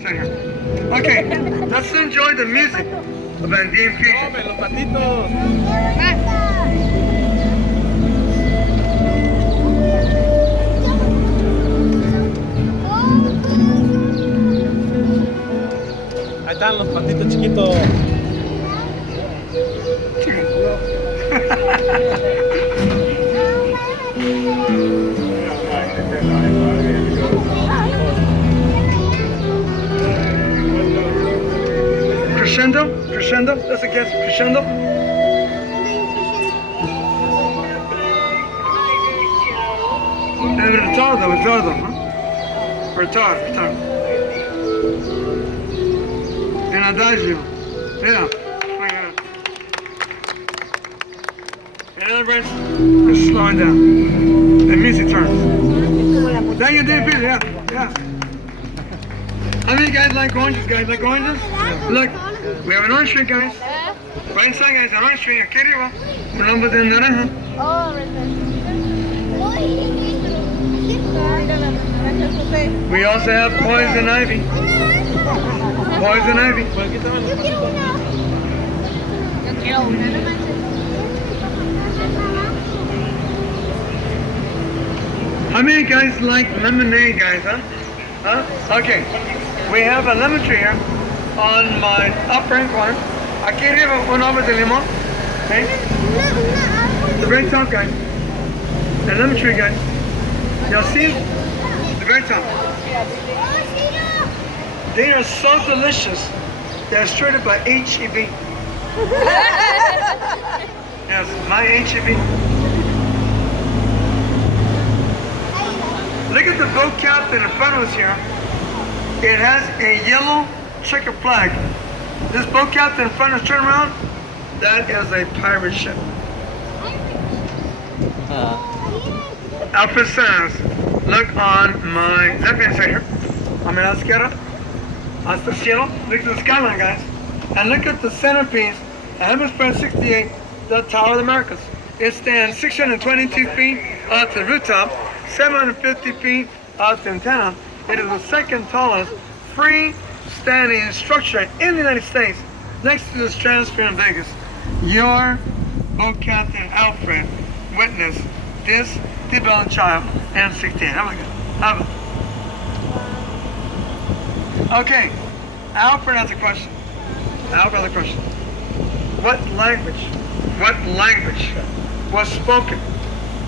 Okay, let's enjoy the music of Andean Fusion. Los patitos. Ahí están los patitos chiquitos. Crescendo, that's a guess, crescendo. Retardo, huh? Retardo. And adagio, yeah. In other words, just slow it down. The music turns. Thank you, David, yeah. How many guys like oranges, guys? Like oranges? Look, we have an orange tree, guys. Right inside, guys, an orange tree. Aquí arriba, un hombre de naranja. We also have poison ivy. Poison ivy. How many guys like lemonade, guys, huh? Okay, we have a lemon tree here on my upper hand corner. Aquí arriba, un árbol de limón. Okay? The very top, guys. The lemon tree, guys. Y'all see? The very top. They are so delicious. They're started by HEB. Yes, my HEB. Look at the boat captain in front of us here. It has a yellow checker flag. This boat captain in front of us, turn around. That is a pirate ship. Alfred says, look on my left hand side here. A mi izquierda. Hasta el cielo. Look at the skyline, guys. And look at the centerpiece at Heaven Express 68, the Tower of the Americas. It stands 622 feet up to the rooftop, 750 feet up to the antenna. It is the second tallest freestanding structure in the United States, next to the Stratosphere in Vegas. Your boat captain Alfred witnessed this developed child and 16. Have a good. Okay, Alfred has a question. What language was spoken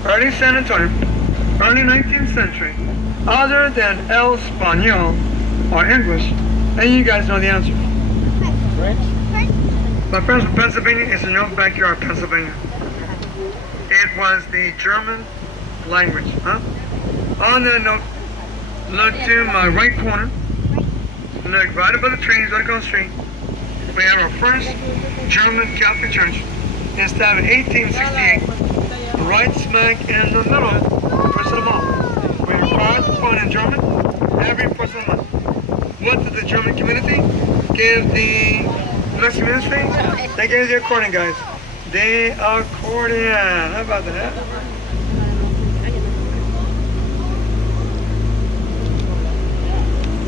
early San Antonio, early 19th century, other than El Español or English? And you guys know the answer. My friends from Pennsylvania is in your backyard, Pennsylvania. It was the German language, huh? On that note, look to my right corner. Look right above the trees, right across the street. We have our first German Catholic Church, established in 1868, right smack in the middle of the mall. We have cars spoken in German every first of the month. What did the German community give the Mexican ministry? They gave the accordion, guys. The accordion. How about that?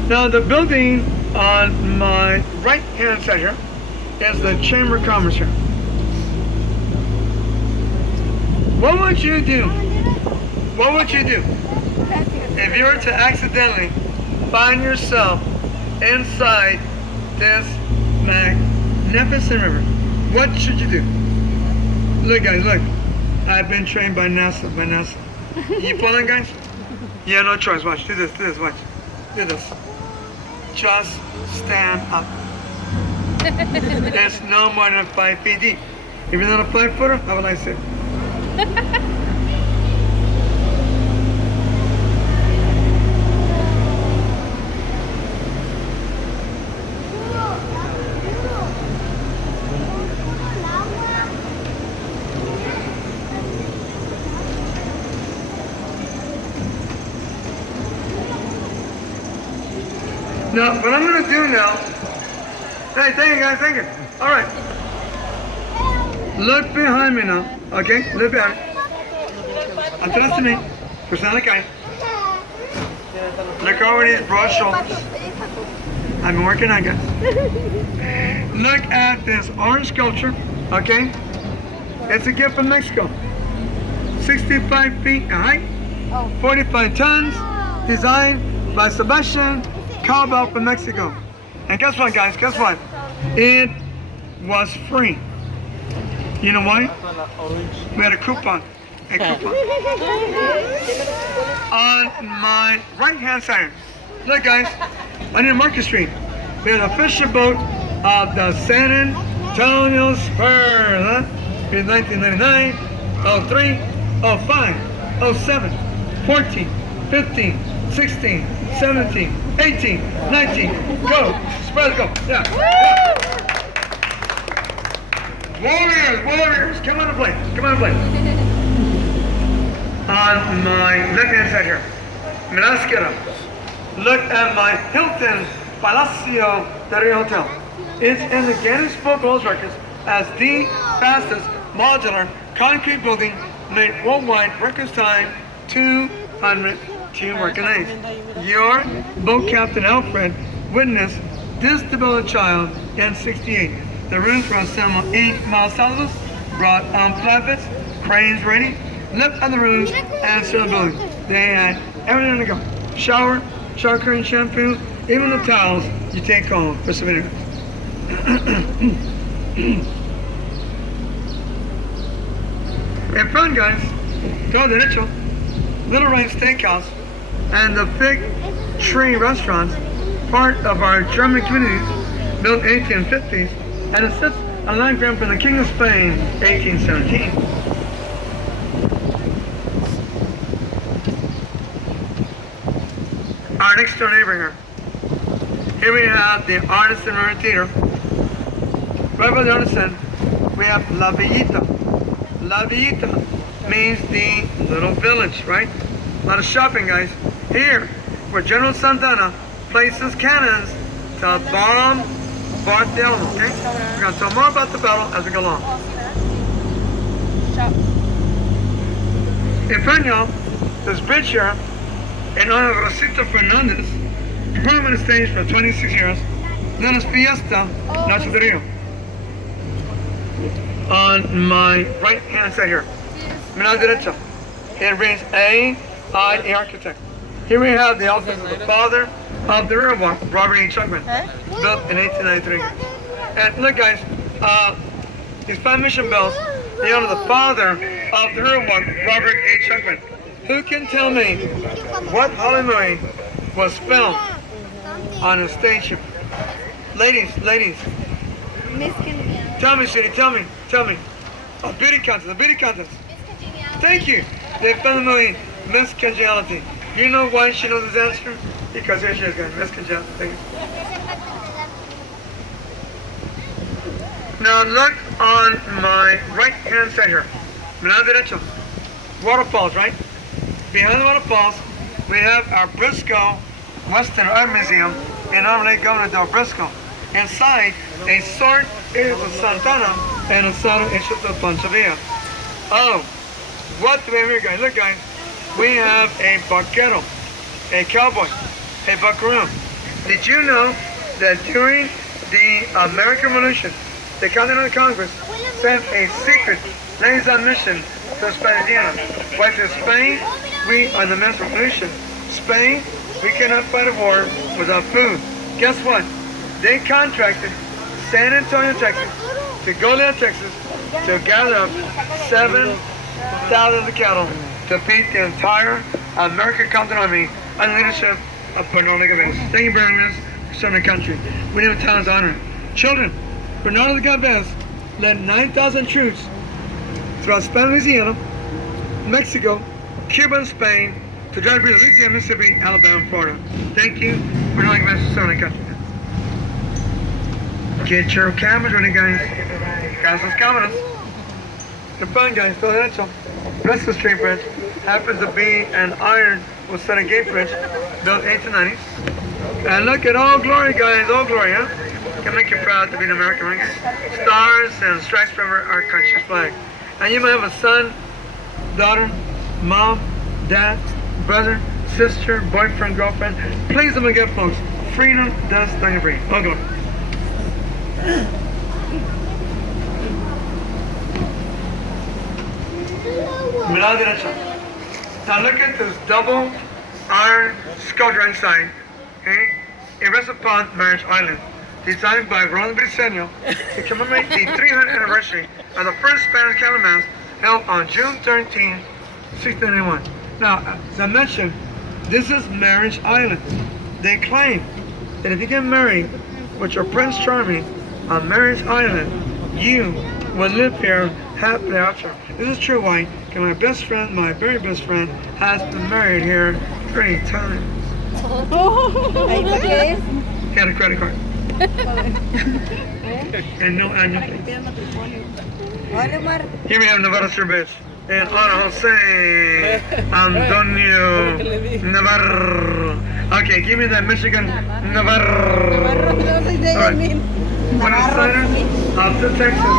Now the building on my right hand side here is the Chamber of Commerce here. What would you do? If you were to accidentally find yourself inside this magnificent river? What should you do? Look, guys, look. I've been trained by NASA. You following, guys? You have no choice. Watch. Do this. Watch. Do this. Just stand up. There's no more than 5 feet deep. If you're not a 5-footer, how would I say? Now, what I'm going to do now, hey, thank you guys, thank you. All right. Look behind me now, okay? Look behind me. Atrás de mí, cruzando la calle. Look over these broad shoulders. I've been working on, guys. Look at this orange sculpture, okay? It's a gift from Mexico. 65 feet in height, 45 tons, designed by Sebastian Carbell from Mexico. And guess what, guys? Guess what? It was free. You know why? We had a coupon. A coupon. On my right-hand side, look, guys, on your Market Street, we had a fishing boat of the San Antonio Spurs, huh? In 1999, 03, 05, 07, 14, 15, 16, 17, 18, 19, go, Spurs go, yeah. Warriors, come on and play, On my left-hand side here, Minasquera. Look at my Hilton Palacio de Rio Hotel. It's in the Guinness Book of World Records as the fastest modular concrete building made worldwide, records time 202 working days. Your boat captain Alfred witnessed this developed child in '68. The rooms were assembled 8 miles south of us, brought on flatbeds, cranes ready, lift on the rooms, and set the building. They had everything to go. Shower curtain, shampoo, even the towels you take home for souvenirs. In front, guys, todo derecho, Little Rain Steakhouse and the Fig Tree Restaurant, part of our German community, built 1850s, and it sits on land grant from the King of Spain, 1817. Our next door neighbor here. Here we have the Artisan River Theater. Right by the Artisan, we have La Villita. La Villita means the little village, right? A lot of shopping, guys. Here, where General Santana places cannons to bomb Bartholomew, okay? We're going to tell more about the battle as we go along. In front, y'all, this bridge here, in honor of Rosita Fernandez, permanent stage for 26 years, known as Fiesta Noche de Rio. On my right-hand side here, Mira derecha, it reads A.I.A. Architect. Here we have the office of the father of the Riverwalk, Robert E. Chuckman, built in 1893. And look, guys, these 5 mission bells, they honor the father of the Riverwalk, Robert E. Chuckman. Who can tell me what Hollywood movie was filmed on a stage here? Ladies, tell me, sweetie, tell me. A beauty contest. Thank you. They filmed the movie Miss Congeniality. You know why she knows this answer? Because here she is, guys. Miss Congeniality. Thank you. Now look on my right-hand side here. Mira derecho. Waterfalls, right? Behind the waterfalls, we have our Briscoe Western Art Museum in honor of Governor Del Briscoe. Inside, a sword is a Santana and a saddle is a Pancho Villa. Oh, what do we have here, guys? Look, guys, we have a vaquero, a cowboy, a buckaroo. Did you know that during the American Revolution, the Continental Congress sent a secret liaison mission to Spaniards? Why to Spain? We are the men's revolution. Spain, we cannot fight a war without food. Guess what? They contracted San Antonio, Texas, to go to Texas to gather up 7,000 cattle to feed the entire American Continental Army under the leadership of Bernardo Galvez. Thank you very much for serving the country. We need a town's honor. Children, Bernardo Galvez led 9,000 troops throughout Spanish Louisiana, Mexico, Cuba, and Spain to drive to Louisiana, Mississippi, Alabama, and Florida. Thank you for knowing about the southern country. Get your cameras ready, guys. Casas cameras. The fun, guys. Todo derecho. Bristol Street Bridge happens to be an iron with center gate bridge built 1890s. And look at All Glory, guys. All Glory, huh? Can make you proud to be an American, right, guys? Stars and stripes forever our country's flag. And you might have a son, daughter, mom, dad, brother, sister, boyfriend, girlfriend. Please let me get, folks. freedom does stand free. Oh, go. Mirada derecha. Now look at this double iron sculpture inside. Okay? It rests upon Marriage Island, designed by Ron Briceño to commemorate the 300th anniversary of the first Spanish Cattleman's held on June 13, 1691. Now, as I mentioned, this is Marriage Island. They claim that if you get married with your Prince Charming on Marriage Island, you will live here happily after. This is true, why? Because my best friend, my very best friend, has been married here 3 times. Ahí para qué es. He had a credit card. And no annual Para que fees. pida matrimonio. Hola, Omar. Here we have Navarro Cervez and Ana Jose Antonio Navarro. Okay, give me that Michigan Navarro. Navarro, no soy de All right. Yamin. When it's Navarro. signed of the Texas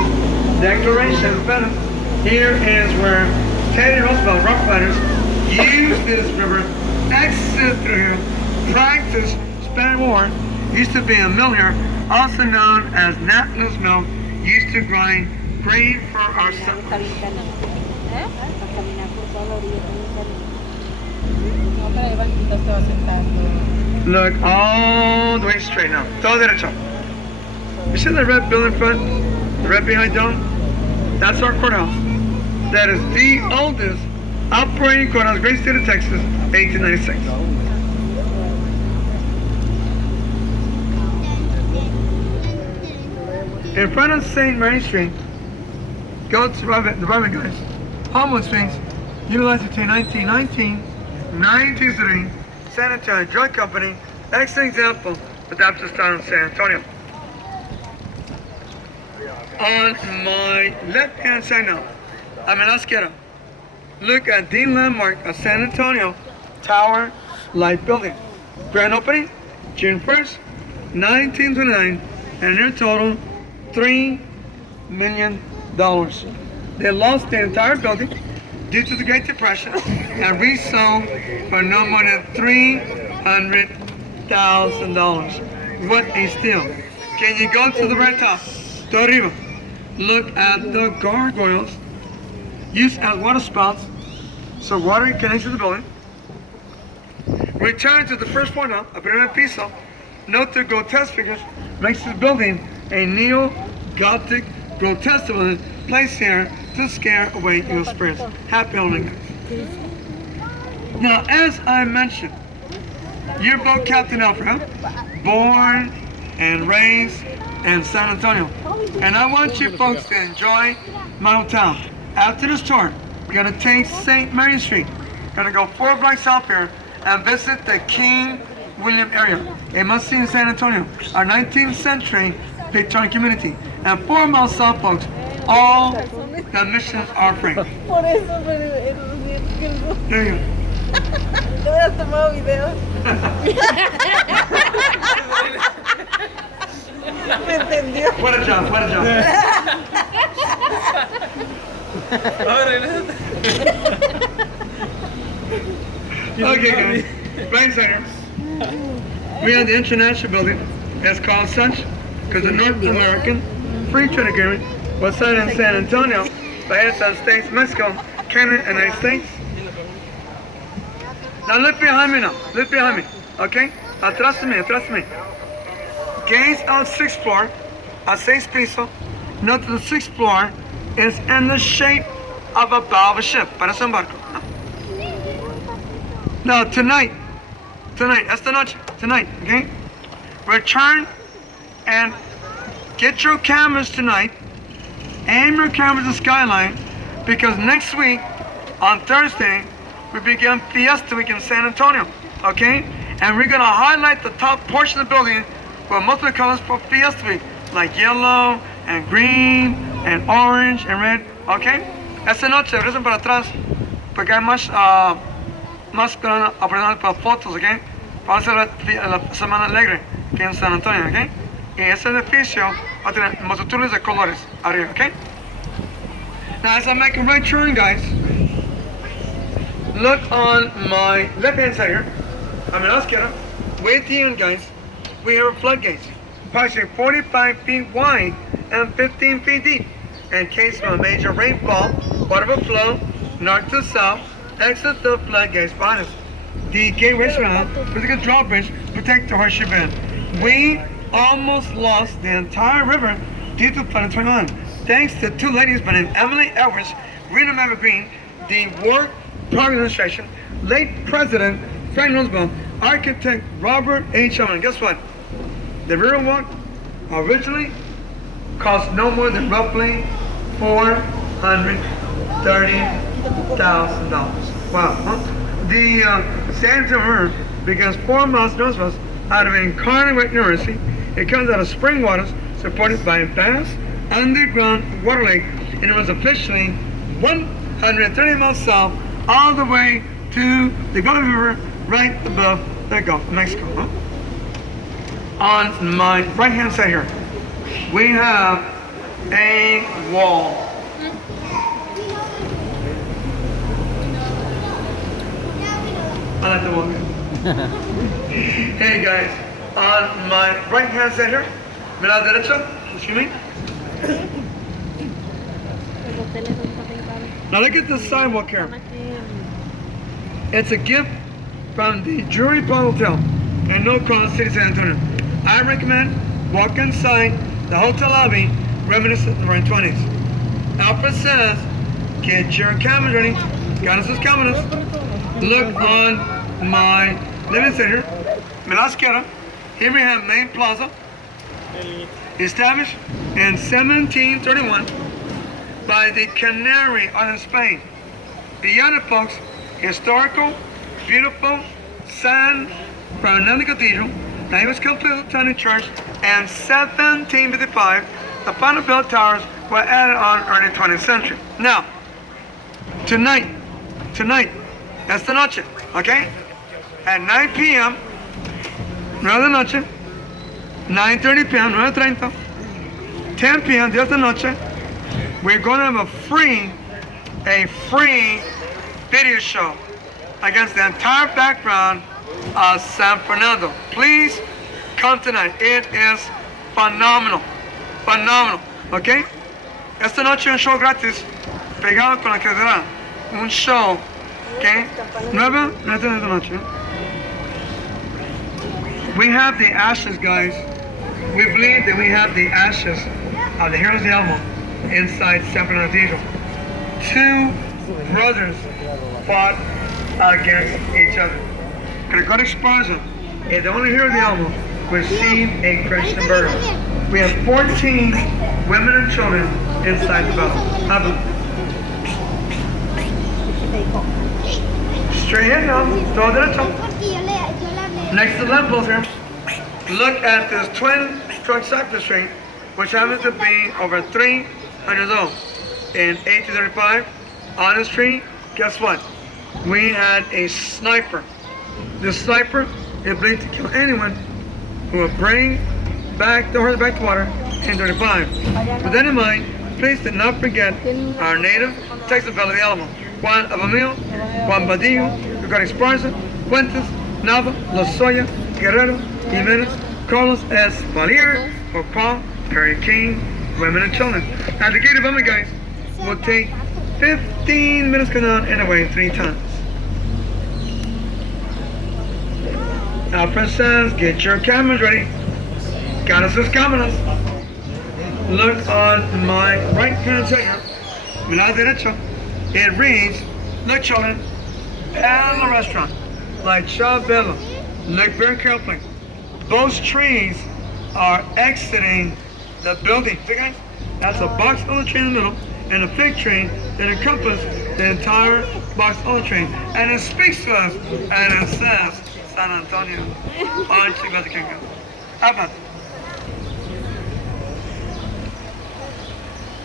Declaration of Independence, here is where Teddy Roosevelt, rock fighters, used this river, exited through here, practiced Spanish War, used to be a mill here, also known as Natlis Mill, used to grind grain for our settlers. Está bien caliente. Para caminar por toda la orilla está bien caliente. No, pero ahí Valquito se va sentando. Look all the way straight now. Todo derecho. You see the red building front? The red behind dome? That's our courthouse. That is the oldest operating courthouse, great state of Texas, 1896. In front of St. Mary Street, go to the Robin guys. Homewood Springs, utilized between 1919 and 1903, San Antonio Drug Company, excellent example of Baptist town of San Antonio. On my left-hand side now, I'm in Asquera. Look at the landmark of San Antonio Tower Light Building. Grand opening, June 1st, 1929, and their total, $3 million. They lost the entire building due to the Great Depression and resold for no more than $300,000. What a steal. Can you go to the right top? To arriba. Look at the gargoyles used as water spouts so water can enter the building. Return to the first floor now, a primer piso. Note the grotesque figures makes this building a neo-Gothic grotesque building placed here to scare away evil spirits. Happy Halloween, guys. Now, as I mentioned, you're both Captain Alfred, born and raised in San Antonio. And I want you folks to enjoy my hometown. After this tour, we're gonna take St. Mary Street. Gonna go 4 blocks south here and visit the King William area. A must-see in San Antonio, our 19th century Victorian community. And 4 miles south, folks, all the missions are free. Por eso, pero eso es bien. There you go. Yo voy a tomar videos. ¿Me entendió? What a job, what a job. Okay, guys. Right center. We have the International Building. It's called such because the North American Free Trade Agreement was signed in San Antonio by the United States, Mexico, Canada, and the United States. Now look behind me now. Look behind me. Okay? Atrás de mí, atrás de mí. Gaze on 6th floor, a 6 piso. Note that the 6th floor is in the shape of a bow of a ship. Parece un barco. Now tonight, esta noche, tonight, okay? Return and get your cameras tonight. Aim your cameras at the skyline because next week, on Thursday, we begin Fiesta Week in San Antonio, okay? And we're gonna highlight the top portion of the building with multiple colors for Fiesta Week, like yellow and green and orange and red, okay? Esta noche, regresen para atrás, porque hay más oportunidades para fotos, okay? Vamos a hacer la Semana Alegre, que en San Antonio, okay? Y ese edificio va a tener multitudes de colores arriba, okay? Now, as I make a right turn, guys, look on my left-hand side here. I'm in Asquera. Wait at the end, guys. we have floodgates, approximately 45 feet wide and 15 feet deep. In case of a major rainfall, water will flow north to south, exit the floodgates behind us. The gateway surround with a drawbridge protect the horseshoe bend. We almost lost the entire river due to flood in 21. Thanks to two ladies by the name Emily Edwards, Rena Maverick Green, the War Progress Administration, late President Frank Roosevelt, architect Robert H. Owen. Guess what? The Riverwalk originally cost no more than roughly $430,000. Wow. Huh? The San Antonio River begins 4 miles north of us out of Incarnate University. It comes out of spring waters supported by a vast underground water lake, and it was officially 130 miles south all the way to the Gulf River right above the Gulf of Mexico. Huh? On my right hand side here, we have a wall. I like the wall. Hey guys, on my right hand side here, mira a la derecha, excuse me. Now look at the sidewalk here. It's a gift from the Drury Palm Hotel in No Cross City, San Antonio. I recommend walk inside the hotel lobby, reminiscent of the 20s. Alfred says, get your cameras ready. Got us cameras. Look on my living center. Me la izquierda. Here we have Main Plaza, established in 1731 by the Canary Islands, Spain. Beyond it, folks, historical, beautiful San Fernando Cathedral. Now it was completed Tiny Church in 1755. The final built towers were added on early 20th century. Now, tonight, esta noche, okay? At 9 p.m., 9 de la noche, 9:30 p.m., 9:30, 10 p.m., 10 de la noche, we're going to have a free video show against the entire background of San Fernando. Please come tonight. It is phenomenal. ¿Ok? Esta noche un show gratis pegado con la catedral. Un show, ¿ok? 9 de la noche. We have the ashes, guys. We believe that we have the ashes of the heroes of the Alamo inside San Fernando Cathedral. 2 brothers fought against each other. Gregorio Esparza is the only hero of the Alamo who received a Christian burial. We have 14 women and children inside the battle. Straight in now, todo derecho. Next to the lamppost here, look at this twin truck cypress tree, which happens to be over 300 years old. In 1835, on this tree, guess what? We had a sniper. The sniper is believed to kill anyone who will bring back the horse back to water in 35. With that in mind, please do not forget our native Texas fellow of the Alamo, Juan Abamil, Juan Badillo, Gregorio Esparza, Fuentes, Nava, Lozoya, Guerrero, Jimenez, Carlos S. Valier, or Paul, Perry King, women and children. At the gate of Bummer, guys, will take 15 minutes to go down and away 3 times. Alfred says, get your cameras ready. Got us cameras. Look on my right hand side. Mira derecha. It reads, look children, Pamela Restaurant, like Chabelo. Look very carefully. Those trees are exiting the building. See guys? That's a box olive tree in the middle and a fig tree that encompasses the entire box olive tree. And it speaks to us and it says, San Antonio. Aren't you glad to come? How about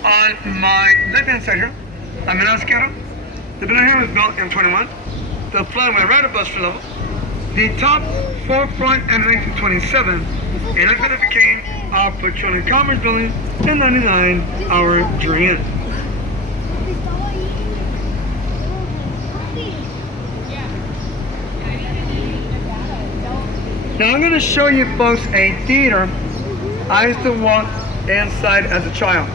that? On my left-hand side here, I'm in Oscaro. The building here was built in 21. The flood went right above street level. The top forefront in 1927, and after it became our Petroleum Commerce Building in 99, our dream. Now I'm going to show you folks a theater I used to walk inside as a child.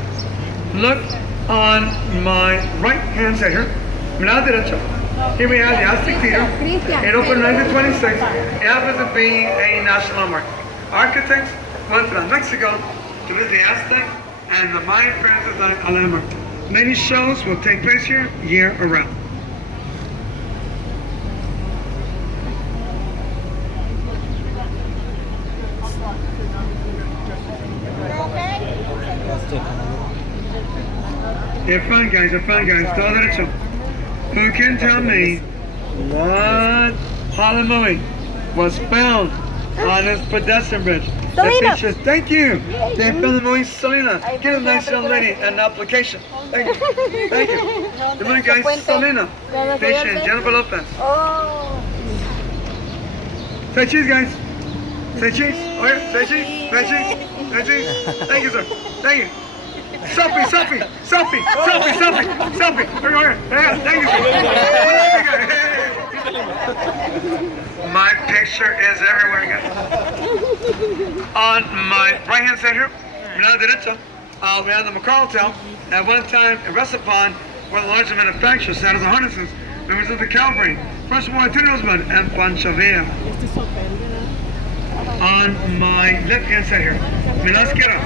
Look on my right hand side here. Mira la derecha. Here we have the Aztec Theater. It opened in 1926. It happens to be a national landmark. Architects went to Mexico to visit the Aztec and the Mayan pyramids designed a landmark. Many shows will take place here year around. They're fun guys, they're fun guys. Todo derecho. Who can tell me what Harlem movie was filmed on this pedestrian bridge? Selena. The pictures, thank you. They filmed the movie Selena. Give a nice young lady an application. Thank you. Thank you. The movie guys, Selena. Patient, Jennifer Lopez. Oh. Say cheese guys. Say cheese. Oh yeah, say cheese. Say cheese. Say cheese. Thank you sir. Thank you. Selfie, selfie, selfie, selfie, selfie, selfie. Here, yeah, thank you. My picture is everywhere, guys. On my right hand side here, mira derecha, we have the McCall Hotel. At one time, in Resipon, one of the largest manufacturers, saddles and harnesses, members of the cavalry, First War, Antonio Osman, and Pancho Villa. On my left hand side here, mira izquierda,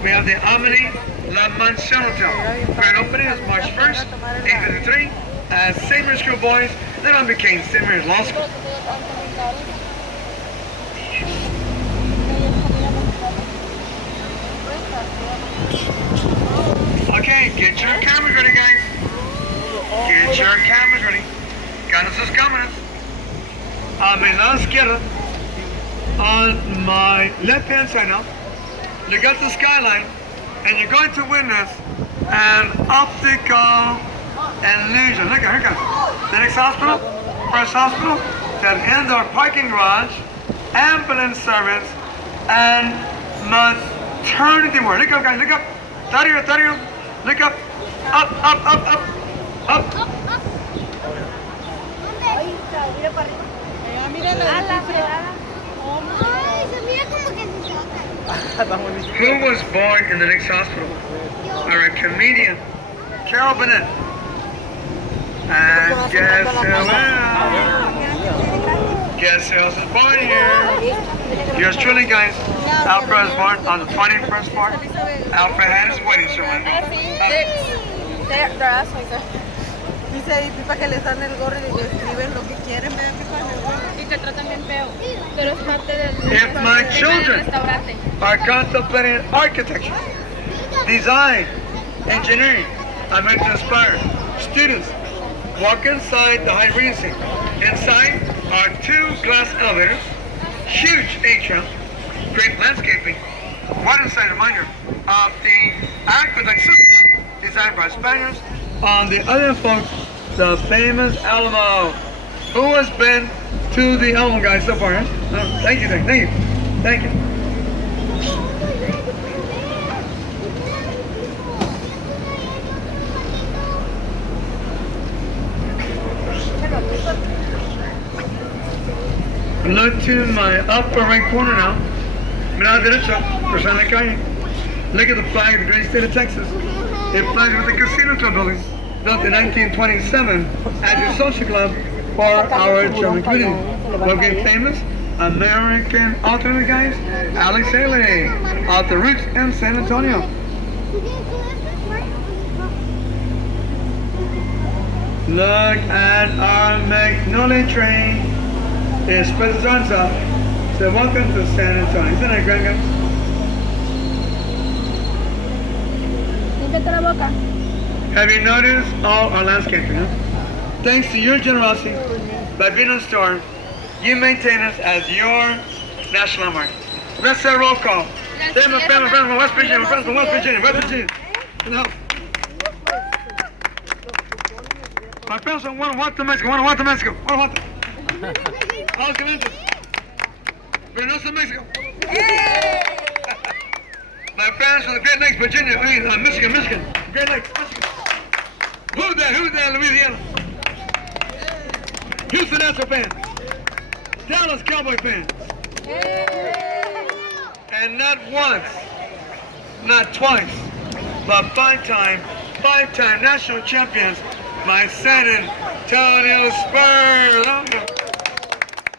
we have the Omni La Mansion Hotel. Grand opening is March 1st, 1853, as St. Mary's School boys, then on became St. Mary's Law School. Okay, get your cameras ready, guys. Get your cameras ready. Ganas sus cámaras. A mi lado izquierda, on my left hand side now, look at the skyline. And you're going to witness an optical illusion. Look at here it comes. The next hospital, first hospital, that indoor parking garage, ambulance service, and maternity ward. Look up, guys, look up. Dario, Dario, look up. Up, up, up, up, up. Who was born in the next hospital? Or a comedian, Carol Burnett. And guess who else? Guess who else is born here? Yours truly, guys. Alfred was born on the 21st part. Alfred had his wedding ceremony. Dice ahí Pipa que les dan el gorro y le escriben lo que quieren, ¿verdad, Pipa? Y te tratan bien feo, pero es parte del If my children restaurante. are contemplating architecture, design, engineering, I meant to inspire students. Walk inside the High Regency. Inside are 2 glass elevators, huge atrium, great landscaping. One inside reminder of the aqueduct system designed by Spaniards. On the other folks, the famous Alamo. Who has been to the Alamo, guys, so far? Huh? Oh, thank you, thank you, thank you. Look to my upper right corner now. Mira derecha, cruzando la calle. Look at the flag of the great state of Texas. It flags with the Casino Club building, built in 1927 as a social club for our German community. What became famous? American author, guys, Alex Haley, author roots in San Antonio. Look at our Magnolia train. It's President Johnson. So welcome to San Antonio. Isn't that great, guys? Límpiate la boca. Have you noticed all our landscaping? Huh? Thanks to your generosity, by being in the store, you maintain us as your national landmark. Let's say a roll call. Say my family, friends from West Virginia, my friends from West Virginia, West Virginia. No. My friends from Guanajuato, Mexico, Guanajuato, Mexico, Guanajuato. Mexico. Reynosa, Mexico. My friends from the Great Lakes, Virginia, Michigan, Great Lakes, Michigan. Who's that, Louisiana? Houston Astro fan. Dallas Cowboy fan. And not once, not twice, but five-time national champions, my San Antonio Spurs.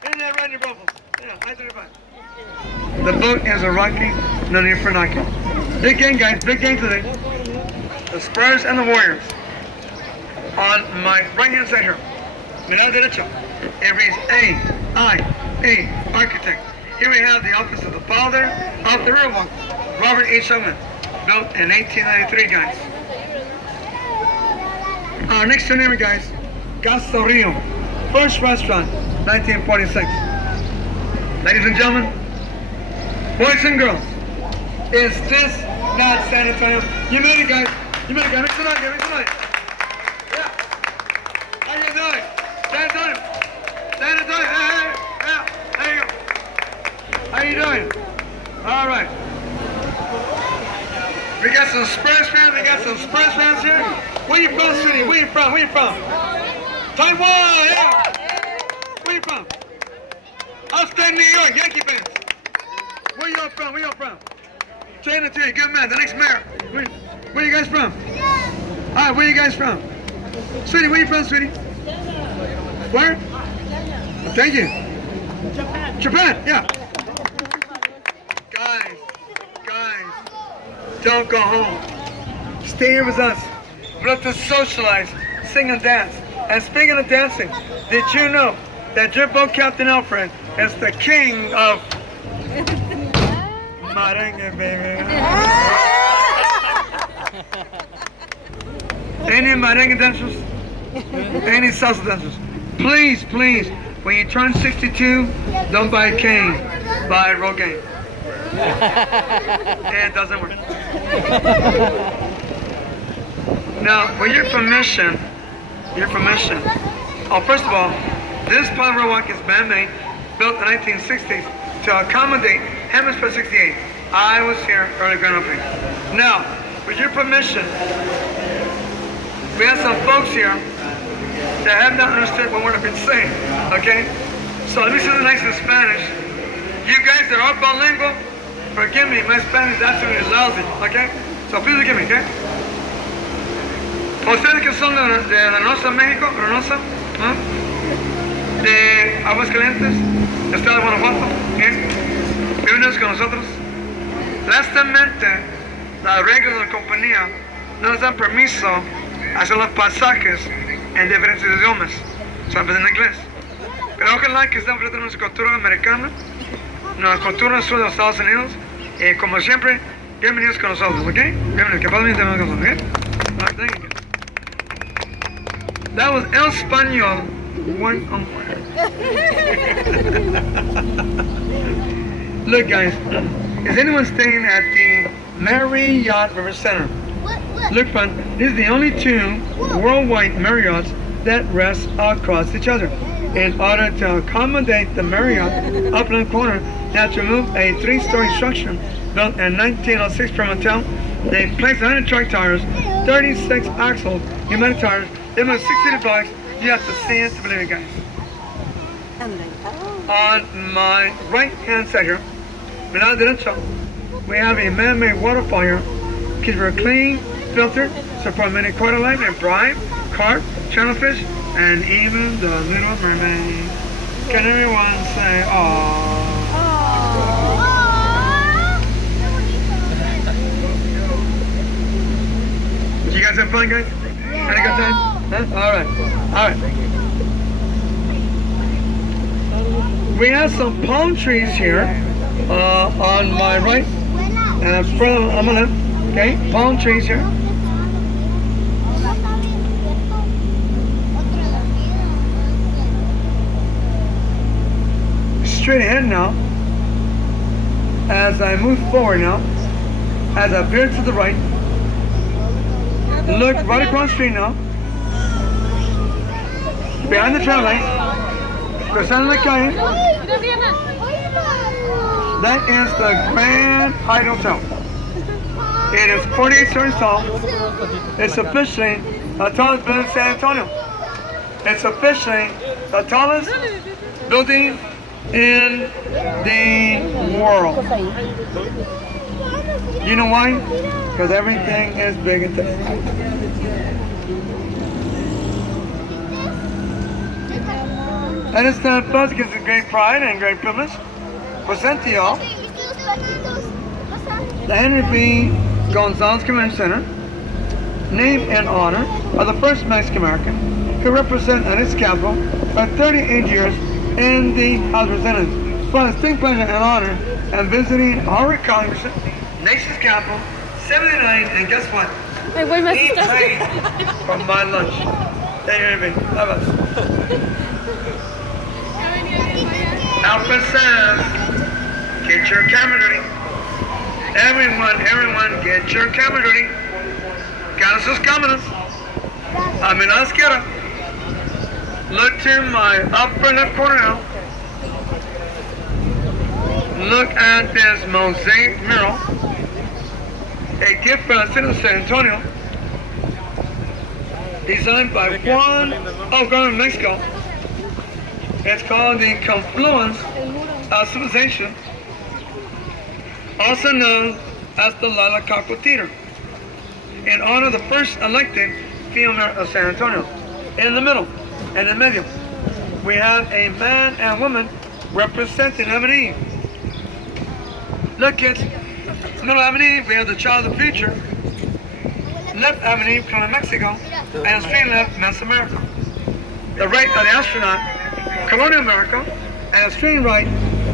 Isn't that right, Ruffles? Yeah, I-35. The boat is a rocky, no need for knocking. Big game, guys, big game today. The Spurs and the Warriors. On my right-hand side here, mirada derecha, it reads A.I.A. Architect. Here we have the office of the father of the real one, Robert H. Sherman, built in 1893, guys. Our next door neighbor, guys, Gasto Rio, first restaurant, 1946. Ladies and gentlemen, boys and girls, is this not San Antonio? You made it, guys. You made it, guys. Make some noise, guys. Make some noise. Yeah. How you doing? San Antonio. San Antonio. Hey. Yeah. There you go. How you doing? All right. We got some Spurs fans. We got some Spurs fans here. Where you from, sweetie? Where you from? Where you from? Taiwan. Yeah. Where you from? Upstate New York. Yankee fans. Where you all from? Where you all from? San Antonio. Good man. The next mayor. Where you guys from? All right. Where you guys from? Sweetie, where you from, sweetie? Where? Oh, thank you. Japan. Yeah. Guys, don't go home. Stay here with us. We have to socialize, sing and dance. And speaking of dancing, did you know that your boat Captain Alfred is the king of merengue, baby? Any merengue dancers? Any salsa dancers? Please, when you turn 62, don't buy a cane, buy Rogaine. It doesn't work. Now, with your permission, first of all, this part of Riverwalk is man-made, built in the 1960s to accommodate Hemisphere 68. I was here early grand opening. Now, with your permission, we have some folks here that have not understood what we've been saying, okay? So let me say the nice in Spanish. You guys that are bilingual, forgive me, my Spanish is absolutely lousy, okay? So please forgive me, okay? Ustedes que son de Reynosa, México, Reynosa, ¿no? De Aguascalientes, Estado de Guanajuato, ¿eh? Bienvenidos con nosotros. Lastamente, las reglas de la compañía no nos dan permiso a hacer los pasajes en diferentes idiomas, sabes, en inglés. Pero ojalá que estén presentes nuestra cultura americana, nuestra cultura sur de los Estados Unidos, y como siempre, bienvenidos con nosotros, ¿ok? Bienvenidos, que pasen bien con nosotros, ¿ok? Right, thank you. That was El Español 101. Look, guys, is anyone staying at the Marriott River Center? Look, friend, this is the only two worldwide Marriotts that rest across each other. In order to accommodate the Marriott Upland Corner, they had to remove a 3-story structure built in 1906 Pimentel. They placed 100 truck tires, 36 axles, pneumatic tires. They moved 60 blocks. You have to see it to believe it, guys. On my right-hand side here, mirada derecha, we have a man-made waterfall here. Keeps very clean, filtered, support many quarter life and brine, carp, channelfish, and even the Little Mermaid. Can everyone say, aww? You guys have fun, guys? Had a good time? Huh? All right. We have some palm trees here on my right and on my left. Okay, palm trees here. Straight ahead now, as I move forward now, as I veer to the right, look right across the street now, behind the trail light, cruzando la calle, that is the Grand Hyatt Hotel. It is 48 stories tall. It's officially the tallest building in San Antonio. It's officially the tallest building in the world. You know why? Because everything is big and thick. And it's not fun because it's great pride and great privilege. Present to y'all the Henry B. Gonzalez Community Center, named in honor of the first Mexican American who represented its capital for 38 years in the House of Representatives. It's my distinct pleasure and honor and visiting our Congress, nation's capital, 79, and guess what? Ay, güey, me He asustaste. paid for my lunch. Thank you, Henry B. Bye-bye. Alpha says, get your camera ready. Everyone, get your camera ready. Got sus cámaras. I'm in la izquierda. Look to my upper left corner now. Look at this mosaic mural. A gift from the city of San Antonio. Designed by Juan Governor of Mexico. It's called the Confluence of Civilization, also known as the Lala Caco Theater, in honor of the first elected female mayor of San Antonio. In the middle, and in medio, we have a man and woman representing Adam and Eve. Look, kids, middle Adam and Eve, we have the child of the future. Left Adam and Eve, come to Mexico, and straight left, Mass America. The right of the astronaut, colonial America, and extreme right,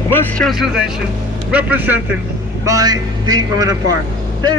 Western civilization, represented by the women of Park.